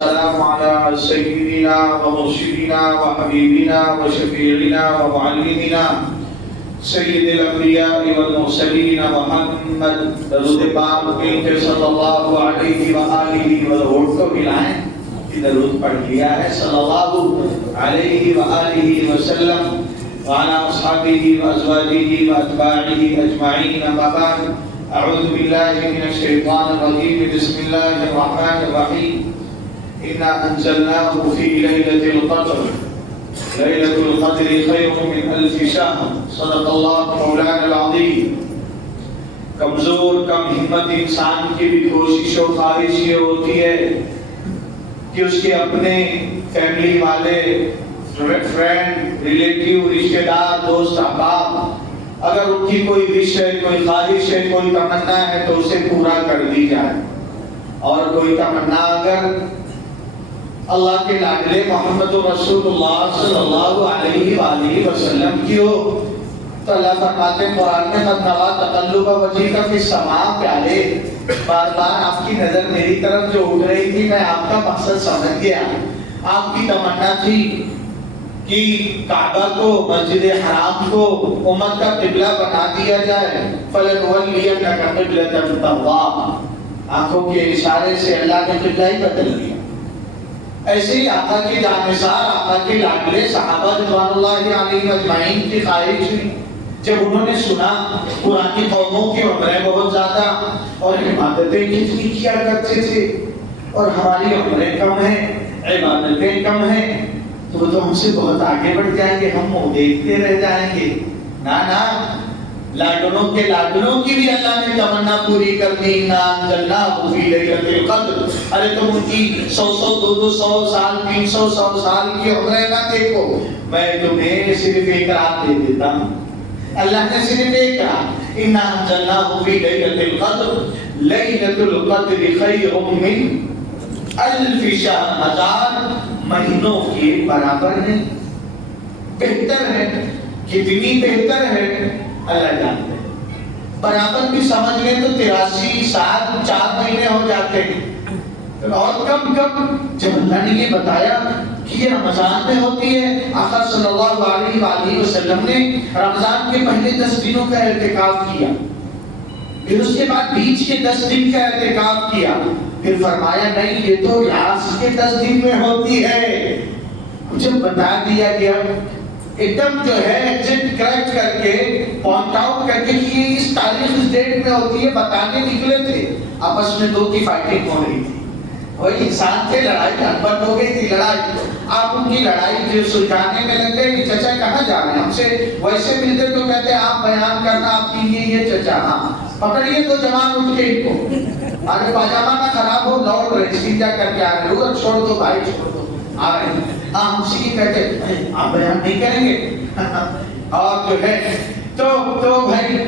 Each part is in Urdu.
السلام على سيدنا ومرشدنا وحبيبنا وشفيعنا ومعلمنا سيد الانبیاء والمرسلین محمد درود پاک کے صلی اللہ علیہ وآلہ وسلم کو ملائیں کہ درود پڑھ لیا ہے صلی اللہ علیہ وآلہ وسلم وعلى اصحابہ وازواجہ واتباعہ اجمعین اما بعد اعوذ باللہ من الشیطان الرجیم بسم اللہ الرحمن الرحیم إنا أنزلناه في ليلة القدر ليلة القدر خير من ألف شهر صدق الله مولانا العظيم. کمزور کم ہمت انسان کی بھی کوشش و خواہش یہ ہوتی ہے کہ اس کے اپنے فیملی والے فرینڈ ریلیٹیو رشتہ دار دوست احباب اگر ان کی کوئی وش ہے کوئی خواہش ہے کوئی تمنا ہے تو اسے پورا کر دی جائے، اور کوئی تمنا اگر اللہ کے لاڈلے محمد رسول اللہ صلی اللہ علیہ وآلہ وسلم کی ہو تو اللہ فرماتے ہیں قرآن میں قد نوا تقلب وجہک فی السماء، پیارے بار بار آپ کی نظر میری طرف جو اٹھ رہی تھی میں آپ کا مقصد سمجھ گیا. آپ کی تمنا تھی کہ کعبہ کو مسجد حرام کو امت کا قبلہ بنا دیا جائے. فلنولینک قبلۃ ترضاها، آنکھوں کے اشارے سے اللہ نے قبلہ ہی بدل دیا. ایسے ہی آقا کے جانثار آقا کے لاڈلے صحابہ رضوان اللہ علیہ اجمعین کی خواہش ہوئی جب انہوں نے سنا پرانی قوموں کی عمریں بہت زیادہ اور عبادتیں کتنی کیا کرتے تھے اور ہماری عمریں کم ہیں عبادتیں کم ہیں تو ہم سے بہت آگے بڑھ جائیں گے، ہم وہ دیکھتے رہ جائیں گے. نا لاڈلوں کے لاڈلوں کی بھی اللہ نے تمنا پوری کر دی. انا انزلناہ فی لیلۃ القدر، ارے تم ان کی 100 200 سال 300 سال کی عمریں نہ دیکھو، میں تمہیں صرف ایک رات دے دیتا ہوں. اللہ نے صرف ایک رات. انا انزلناہ فی لیلۃ القدر لیلۃ القدر خیر من الف شہر، 1000 مہینوں کے برابر ہے. بہتر ہے، کتنی بہتر ہے اللہ جانتے ہیں. برابر بھی سمجھ لیں تو 83 سال 4 مہینے ہو جاتے ہیں. اور کم جب اللہ نے یہ بتایا کہ یہ رمضان میں ہوتی ہے، آقا صلی اللہ علیہ وآلہ وسلم نے رمضان کے پہلے 10 دنوں کا اعتکاف کیا، پھر اس کے بعد بیچ کے 10 دن کا اعتکاف کیا، پھر فرمایا نہیں یہ تو ریاض کے 10 دن میں ہوتی ہے. جب بتا دیا گیا ایک دم جو ہے ایگزٹ کریکٹ کر کے پوائنٹ آؤٹ کر کے کہ یہ اس تاریخ اس ڈیٹ میں ہوتی ہے بتانے نکلے تھے. آپس میں 2 کی فائٹنگ ہو رہی تھی، وہی انسان تھے، لڑائی انبت ہو گئی تھی لڑائی. آپ ان کی لڑائی جو سلجھانے میں لگ گئے کہ چچا کہاں جا رہے ہیں، ہم سے ویسے ملتے تو کہتے آپ بیان کرنا آپ کیجیے یہ چچا. ہاں پکڑیے تو جوان اٹھ کے ان کو، آگے پاجامہ نہ خراب ہو لوٹ رہے استنجا کر کے آ رہے، چھوڑ دو بھائی چھوڑ دو آ رہے ہیں. ہاں ہم سے یہ کہتے ہیں آپ بیان نہیں کریں گے اور جو ہے تو بھائی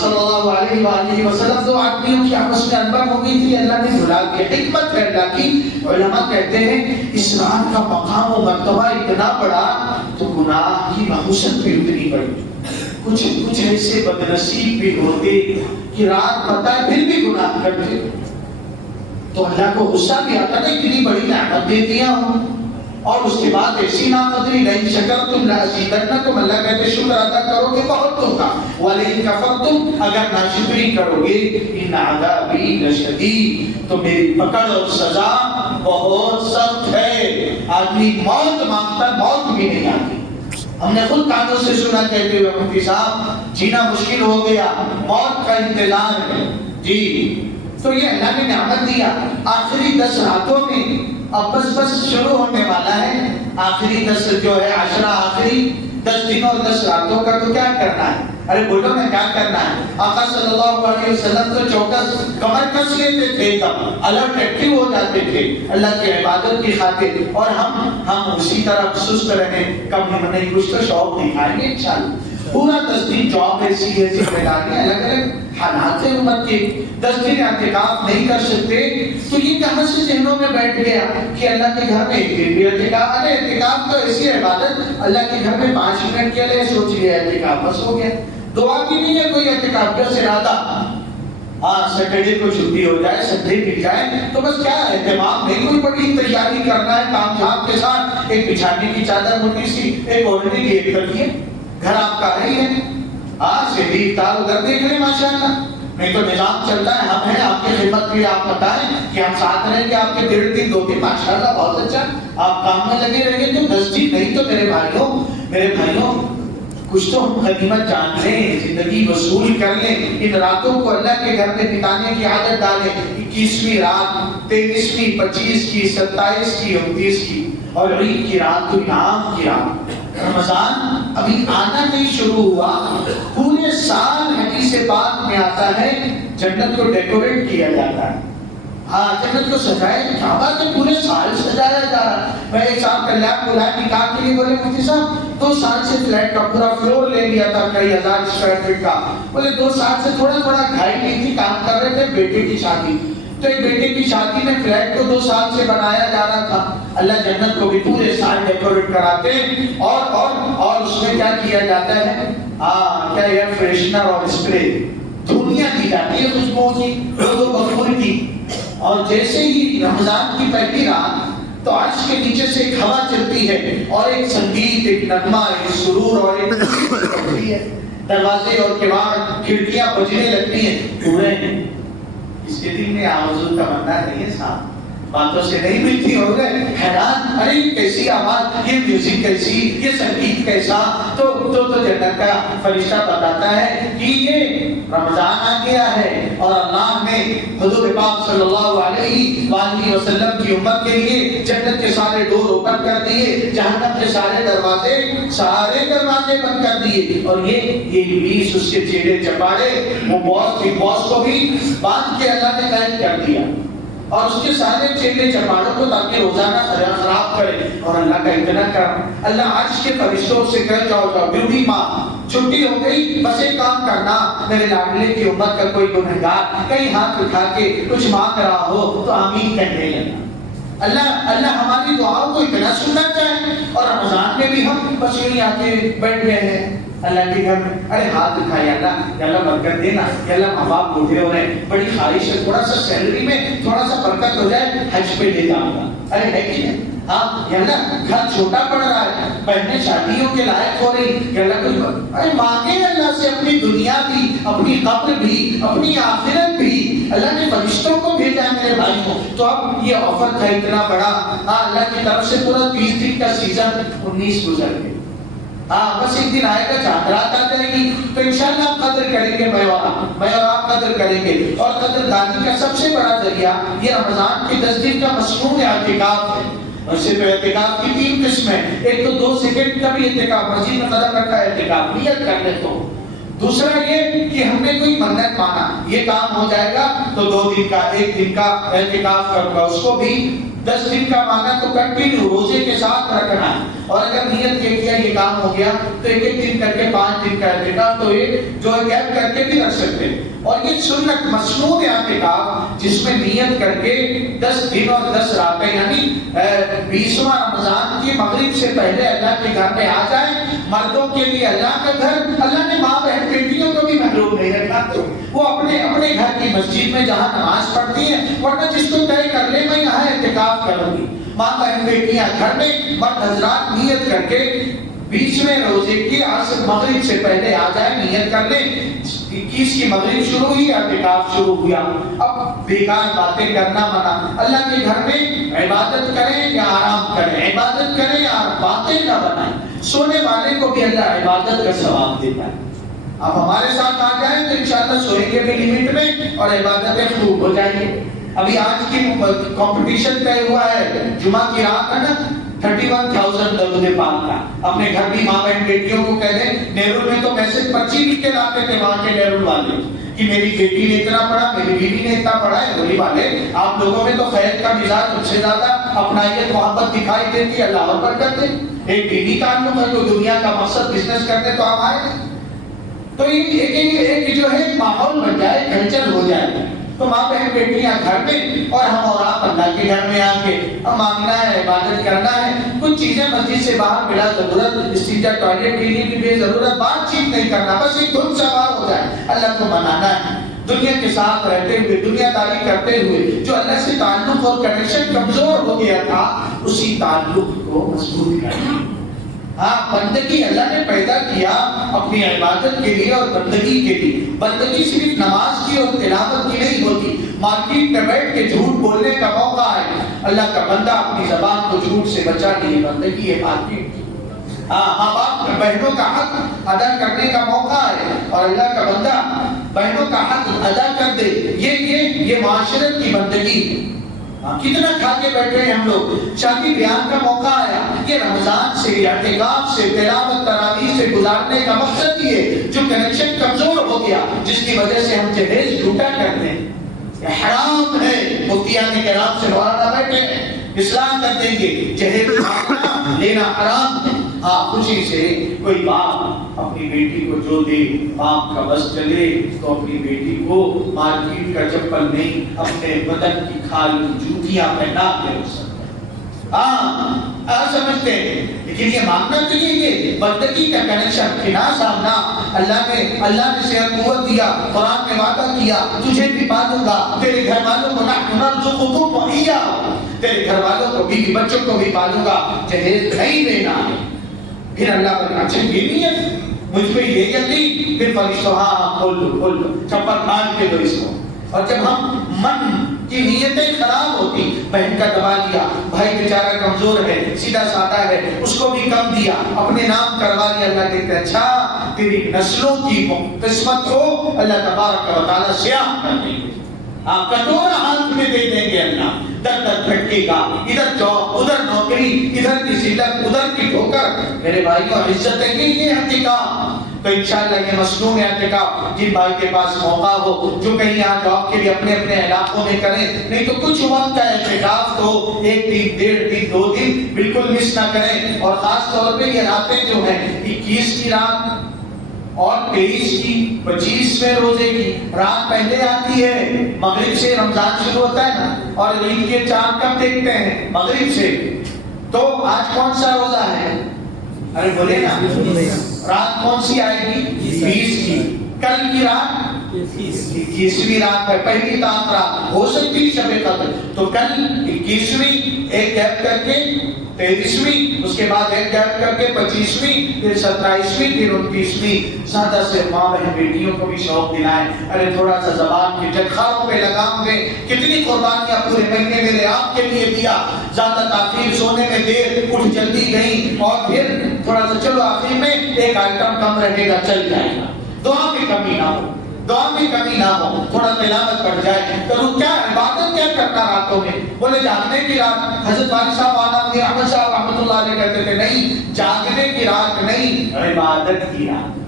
صلی اللہ علیہ وآلہ وسلم 2 آدمیوں کی آپس میں انبن ہو گئی تھی. اللہ نے بلا دیا. حکمت ہے اللہ کی. علماء کہتے ہیں اس رات کا مقام و مرتبہ اتنا بڑا تو گناہ کی نحوست بھی اتنی بڑی. کچھ ایسے بدنصیب بھی ہوتے کہ رات پتہ پھر بھی گناہ کرتے تو اللہ کو غصہ بھی آتا نا اتنی بڑی نعمت دے دیا ہوں اور اس کے بعد ایسی ناقدری لئن شکرتم لازیدنکم، اللہ کہتے شکر ادا کرو گے بہت ہوگا، ولئن کفرتم اگر ناشکری کرو گے ان عذابی لشدید، تو میری پکڑ اور سزا بہت سخت ہے. آدمی موت مانگتا موت بھی نہیں آتی. ہم نے خود کانوں سے سنا کہتے ہوئے مفتی صاحب جینا مشکل ہو گیا، موت کا انتظار ہے. جی تو یہ اللہ نے نعمت دیا. آخری 10 راتوں میں اب بس شروع ہونے والا ہے. آخری 10 جو ہے عشرہ، آخری 10 دنوں اور 10 راتوں کا تو کیا کرنا ہے؟ ارے بولو میں کیا کرنا ہے؟ آقا صلی اللہ علیہ وسلم تو چوکس کمر کس لیتے تھے، کم الرٹ ایکٹیو ہو جاتے تھے اللہ کی عبادت کی خاطر. اور ہم اسی طرح سست رہیں، کم ہم نہیں کچھ تو شوق دکھائیں گے انشاءاللہ. پورا 10 دن جاب ایسی ہے، ذمہ داریاں الگ الگ حالات ہیں امت کے. 10 دن اعتکاف نہیں کر سکتے تو یہ کہاں سے ذہنوں میں بیٹھ گیا کہ اللہ کے گھر میں ایک دن بھی اعتکاف؟ ارے اعتکاف تو ایسی عبادت اللہ کے گھر میں 5 منٹ کے لیے سوچ لیا اعتکاف بس ہو گیا. دعا بھی نہیں ہے کوئی اعتکاف، بس ارادہ سیٹرڈے کو چھٹی ہو جائے، سنڈے مل جائے تو بس کیا اہتمام نہیں، کوئی بڑی تیاری کرنا ہے کام جھام کے ساتھ، ایک بچھانے کی چادر موٹی سی، ایک اوڑھنے کی ایک تکیے، گھر آپ کا ہے ہی ہے، سیدھی افطار ادھر دیکھ لیں ماشاءاللہ، نہیں تو نظام چلتا ہے، ہم ہیں آپ کی خدمت کے لیے، آپ بتائیں کہ ہم ساتھ رہیں گے آپ کے 1.5 دن 2 دن، ماشاءاللہ بہت اچھا، آپ کام میں لگے رہیں گے تو 10 دن نہیں تو میرے بھائیوں کچھ تو ہم غنیمت جان لیں، زندگی وصول کر لیں، ان راتوں کو اللہ کے گھر میں بتانے کی عادت ڈالیں، 21ویں رات، 23ویں، 25 کی، 27 کی، 29 کی، اور عید کی رات تو انعام کی رات۔ رمضان ابھی آنا نہیں شروع ہوا، پورے سال حدیث پاک میں آتا ہے جنت کو ڈیکوریٹ کیا جاتا ہے، جنت کو سجایا، کیا بات ہے، پورے سال سجایا جا رہا ہے۔ میں ایک صاحب کلیان بلایا نکاح کے لیے، بولے مفتی صاحب 2 سال سے فلیٹ کا پورا فلور لے لیا تھا کئی ہزار اسکوائر فٹ کا، بولے 2 سال سے تھوڑا گھائی نہیں تھی، کام کر رہے تھے، بیٹے کی شادی، تو ایک بیٹے کی شادی میں فلیٹ کو 2 سال سے بنایا جا رہا تھا، اللہ جنت کو بھی پورے سال ڈیکوریٹ کراتے، اور اس میں کیا کیا جاتا ہے، کیا ایئر فریشنر اور اسپرے دھونیاں دی جاتی ہے خوشبوؤں کی، بخور کی، اور جیسے ہی رمضان کی پہلی رات تو عرش کے نیچے سے ایک ہوا چلتی ہے اور ایک سنگیت، ایک نغمہ، ایک سرور اور ایک ہے، دروازے اور کیوار کھڑکیاں بجنے لگتی ہیں، پورے اس کے دن میں حضور کا بندہ نہیں ہے صاحب، باتوں سے نہیں ملتی، ہو گئے حیران، ارے کیسی آواز، یہ میوزک کیسی، یہ سنگیت کیسا، تو جنت کا فرشتہ بتاتا ہے کہ یہ رمضان آ گیا ہے اور اللہ نے حضور پاک صلی اللہ علیہ وآلہ وسلم کی امت کے لیے جنت کے سارے ڈور اوپن کر دیے، جہنم کے سارے دروازے بند کر دیے، اور یہ ابلیس، اس کے چیڑے چپاڑے، وہ باس کو بھی باندھ کے اللہ نے قید کر دیا، اور اس کے سارے چیلے چپاڑوں کو تاکہ روزانہ خراب کرے، اور اللہ کا اتنا کرم، اللہ عرش کے فرشتوں سے کہہ جاؤ بیوی ماں چھٹی ہو گئی، بس ایک کام کرنا، میرے لاڈلے کی امت کا کوئی گنہگار کہیں ہاتھ اٹھا کے کچھ مانگ رہا ہو تو آمین کہنے لگا۔ اللہ ہماری دعاؤں کو اتنا سننا چاہے، اور رمضان میں بھی ہم بس یوں آ کے بیٹھ گئے ہیں اللہ کے گھر میں، ارے ہاتھ اٹھائے، اللہ برکت دینا، اللہ ماں باپ بوڑھے ہو رہے ہیں، بڑی خواہش ہے تھوڑا سا سیلری میں تھوڑا سا برکت ہو جائے، حج پہ لے جاؤں گا، ارے ہے کہ نہیں، اللہ گھر چھوٹا پڑ رہا ہے، بہنیں شادیوں کے لائق ہو رہی، اللہ کچھ، ارے مانگے اللہ سے اپنی دنیا بھی، اپنی قبر بھی، اپنی آخرت بھی، اللہ نے فرشتوں کو بھیجا ہے میرے بھائی کو، تو اب یہ آفر تھا اتنا بڑا، اللہ کی طرف سے پورا 30 دن کا سیزن 19 گزر گئے، بس ایک دن آئے گا چاندرات آ جائے گی تو انشاءاللہ آپ قدر کریں گے، میں اور آپ قدر کریں گے، اور قدر دانی کا سب سے بڑا ذریعہ یہ رمضان کے 10 دن کا مصنوع اعتکاف ہے، ویسے تو اعتکاف کی 3 قسمیں، ایک تو 2 سیکنڈ کا بھی اعتکاف، مسجد میں قدم رکھا ہے اعتکاف، نیت کر لے تو، دوسرا یہ کہ ہم نے کوئی منت مانا، یہ کام ہو جائے گا تو 2 دن کا 1 دن کا اعتکاف کروں گا، اس کو بھی 10 دن کا مانا تو کنٹینیو روزے کے ساتھ رکھنا ہے، اور اگر نیت کیا یہ کام ہو گیا تو 1 دن کر کے 5 دن کا اعتکاف، تو یہ جو ہے گیپ کر کے بھی رکھ سکتے ہیں، اور یہ سنت مصنوع اعتکاف جس میں نیت کر کے 10 دن اور 10 راتیں، یعنی 20واں رمضان کی مغرب سے پہلے اللہ کے گھر میں آ جائیں، مردوں کے لیے اللہ کا گھر، اللہ نے ماں بہن بیٹیوں کو بھی محروم نہیں رکھا، وہ اپنے گھر کی مسجد میں جہاں نماز پڑھتی ہیں، ورنہ جس کو طے کر لے میں یہاں اعتکاف کروں گی، ماں بہن بیٹیاں گھر میں، مرد حضرات نیت کر کے 20ویں روزے کی عصر مغرب سے پہلے آ جائے، نیت کر لیں، 21 کی مغرب شروع ہوئی، اعتکاف شروع ہوا، اب بیکار باتیں کرنا منع، اللہ کے گھر میں عبادت کریں یا آرام کریں، عبادت کریں یا باتیں نہ بنائیں، سونے والے کو بھی اللہ عبادت کا ثواب دیتا ہے، آپ ہمارے ساتھ آ جائیں تو انشاءاللہ سوئیں گے بھی لمٹ میں اور عبادتیں خوب ہو جائیں گے۔ ابھی آج کی کمپٹیشن طے ہوا ہے، جمعہ کی رات ہے نا، 31,000 درود پاک کا، اپنے گھر بھی ماں بہن بیٹیوں کو کہہ دیں، نیرول میں تو میسج پرچی لکھ کے لاتے تھے وہاں کے نیرول والے کہ میری بیٹی نے اتنا پڑھا، میری بیوی نے اتنا پڑھا ہے، وہی والے آپ لوگوں میں تو خیر کا مزاج مجھ سے زیادہ اپنائیت محبت دکھائی دیتی ہے، اللہ اور برکت دے، ایک دینی تعلق ہے، کوئی دنیا کا مقصد بزنس کرنے تو آپ آئے، تو ایک جو ہے ماحول بن جائے، کلچر ہو جائے، تو ماں بہن بیٹیاں گھر میں اور ہم اور آپ اللہ کے گھر میں آ کے ہم مانگنا ہے، عبادت کرنا ہے، کچھ چیزیں مسجد سے باہر بلا ضرورت، استنجا ٹوائلٹ کے لیے بھی بے ضرورت بات چیت نہیں کرنا، بس ایک دھن سوار ہو جائے، اللہ کو منانا ہے، دنیا کے ساتھ رہتے ہوئے، دنیا داری کرتے ہوئے جو اللہ سے تعلق اور کنیکشن کمزور ہو گیا تھا، اسی تعلق کو مضبوط کرنا۔ ہاں، بندگی اللہ نے پیدا کیا اپنی عبادت کے لیے اور بندگی کے لیے۔ بندگی صرف نماز کی اور تلاوت کی نہیں ہوتی۔ مارکیٹ میں بیٹھ کے جھوٹ بولنے کا موقع ہے، اللہ کا بندہ اپنی زبان کو جھوٹ سے بچا لیے، بندگی ہے مارکیٹ کی۔ ماں باپ بہنوں کا حق ادا کرنے کا موقع ہے اور اللہ کا بندہ بہنوں کا حق ادا کر دے، یہ معاشرت کی بندگی ہے۔ کتنا کھا کے بیٹھے ہیں ہم لوگ، شادی بیان کا موقع آیا کہ رمضان سے، اعتکاف سے، تلاوت تراویح سے گزارنے کا مقصد یہ ہے، جو کنیکشن کمزور ہو گیا جس کی وجہ سے ہم جہیز جھوٹا کرتے ہیں۔ حرام ہے، مفتیان کرام سے مولانا بیٹھے اصلاح کر دیں گے، جہیز لینا حرام ہے۔ ہاں، خوشی سے کوئی باپ اپنی بیٹی کو جو دے، باپ کا بس چلے تو اپنی بیٹی کو مارکیٹ کا چپل نہیں، اپنے بدن کی کھال کی جوتیاں پہنا کے رکھ سکتے ہیں۔ ہاں، سمجھتے ہیں، لیکن یہ ماننا تو یہ بندگی کا کنیکشن کنا سامنا۔ اللہ نے صحت قوت دیا، قرآن میں وعدہ کیا تجھے بھی پالوں گا، تیرے گھر والوں کو نحن نرزقکم وإیاہم، تیرے گھر والوں کو بھی، بچوں کو بھی پالوں گا، جہیز نہیں دینا ہے۔ پھر اللہ پر اچھے یہ نیت، مجھ پہ یہ یقین، پھر فرشتوں ہاں کھول دو چپل مار کے دو اس کو۔ اور جب ہم من کی نیتیں خراب ہوتی، بہن کا دبا لیا، بھائی بیچارہ کمزور ہے، سیدھا سادہ ہے، اس کو بھی کم دیا، اپنے نام کروا لیا، اللہ کہتے ہیں اچھا تیری نسلوں کی قسمت کو اللہ تبارک و تعالیٰ سیاہ کر دیں گے۔ کٹورا ہاتھ میں دے دیں گے اللہ، در در بھٹکے گا، ادھر جاب، ادھر نوکری، ادھر کی ذلت، ادھر کی ٹھوکر۔ میرے بھائیوں، عزت ہے کہ یہ اعتکاف تو انشاءاللہ یہ مصنوع اعتکاف جن بھائی کے پاس موقع ہو، جو کہیں یہاں جاب کے لیے اپنے اپنے علاقوں میں کریں، نہیں تو کچھ وقت کا اعتکاف تو 1 دن، 1.5 دن، 2 دن بالکل مس نہ کریں۔ اور خاص طور پہ یہ راتیں جو ہیں 21 کی رات اور 23 کی، 25ویں روزے کی رات پہلے آتی ہے، مغرب سے رمضان شروع ہوتا ہے نا، اور عید کے چاند کب دیکھتے ہیں؟ مغرب سے۔ تو آج کون سا روزہ ہے؟ ارے بولے نا، رات کون سی آئے گی؟ 20 کی۔ کل کی رات 21ویں رات ہے، پہلی رات ہو سکتی شب قدر، تو کل 21ویں، ایک گیپ کر کے 23ویں، اس کے بعد ایک گیپ کر کے 25ویں، پھر 27ویں، پھر 29ویں۔ زیادہ سے ماں بہن بیٹیوں کو بھی شوق دلائیں، ارے تھوڑا سا زبان کے جٹخاروں پہ لگام دیں۔ کتنی قربانیاں پورے مہینے میں نے آپ کے لیے دیا، زیادہ تاخیر، سونے میں دیر، اٹھ جلدی گئی، اور پھر تھوڑا سا چلو آخر میں ایک آئٹم کم رہے گا، چل جائے گا۔ دعا میں کمی نہ ہو، دعا میں کمی نہ ہو، تھوڑا تلاوت پڑ جائے۔ تو کیا عبادت کیا کرتا راتوں میں؟ بولے جاگنے کی رات۔ حضرت والی صاحب آنند احمد صاحب رحمۃ اللہ علیہ کہتے تھے نہیں، جاگنے کی رات نہیں، عبادت کی رات۔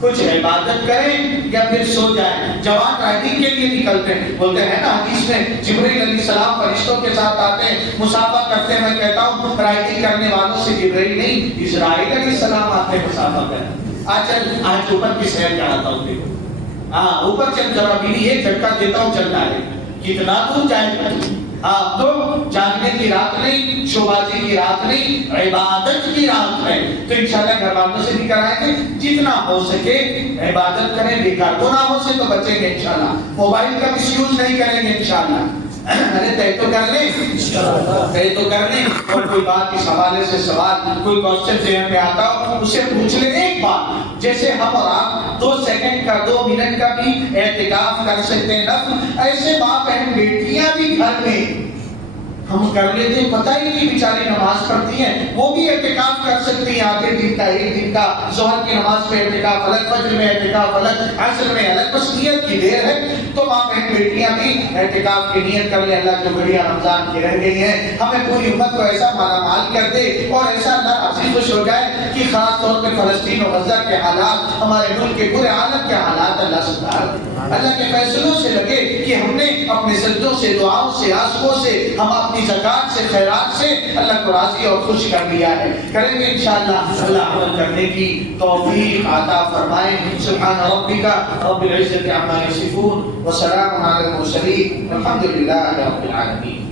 کچھ عبادت کریں یا پھر سو جائیں۔ جوان رائڈنگ کے لیے نکلتے ہیں، بولتے ہیں نا حدیث میں جبرائیل علیہ السلام فرشتوں کے ساتھ آتے ہیں، مسافہ کرتے ہیں۔ میں کہتا ہوں رائڈنگ کرنے والوں سے جبرائیل نہیں، اسرائیل علیہ السلام آتے ہیں مسافہ کرنے۔ آج اوپر کی سیر کراتا ہوں، دیکھو ہاں اوپر چل، ذرا بھی ایک جھٹکا دیتا ہوں، چلتا ہے، کتنا دور جائے گا۔ ہاں تو جاگنے کی رات نہیں، شوبازی کی رات نہیں، عبادت کی رات ہے۔ تو انشاءاللہ گھر والوں سے بھی کرائیں گے، جتنا ہو سکے عبادت کریں، بیکار تو نہ ہو سے تو بچیں گے انشاءاللہ۔ موبائل کا مس یوز نہیں کریں گے انشاءاللہ۔ ارے طے تو کر لیں، طے تو کر لیں، اور کوئی بات اس حوالے سے سوال، کوئی کوشچن ذہن میں آتا ہو اسے پوچھ لیں۔ ایک بات، جیسے ہم اور آپ 2 سیکنڈ کا، 2 منٹ کا بھی اعتکاف کر سکتے ہیں نفل، ایسے ماں بہن بیٹیاں بھی گھر میں ہم کر لیتے ہیں، پتہ ہی نہیں بیچاری نماز پڑھتی ہیں، وہ بھی اعتکاف کر سکتی ہیں، آدھے دن کا، 1 دن کا، ظہر کی نماز پہ اعتکاف الگ، فجر میں اعتکاف الگ، عصر میں الگ، بس نیت کی دیر ہے۔ تو ماں بہن بیٹیاں بھی اعتکاف کی نیت کر لیں۔ اللہ جو گھڑیاں رمضان کی رہ گئی ہیں، ہمیں پوری امت کو ایسا مالا مال کر دے اور ایسا اللہ راضی خوش ہو جائے کہ خاص طور پہ فلسطین و غزہ کے حالات، ہمارے ملک کے پورے عالم کے حالات اللہ سدھار دے۔ اللہ کے فیصلوں سے لگے کہ ہم نے اپنے سجدوں سے، دعاؤں سے، آنسوؤں سے، ہم اپنی زکات سے، خیرات سے اللہ کو راضی اور خوش کر لیا ہے۔ کریں گے انشاءاللہ، اللہ عمل کرنے کی توفیق عطا فرمائے۔ سبحان ربک رب العزت عما یصفون وسلام علی المرسلین والحمد للہ رب العالمین۔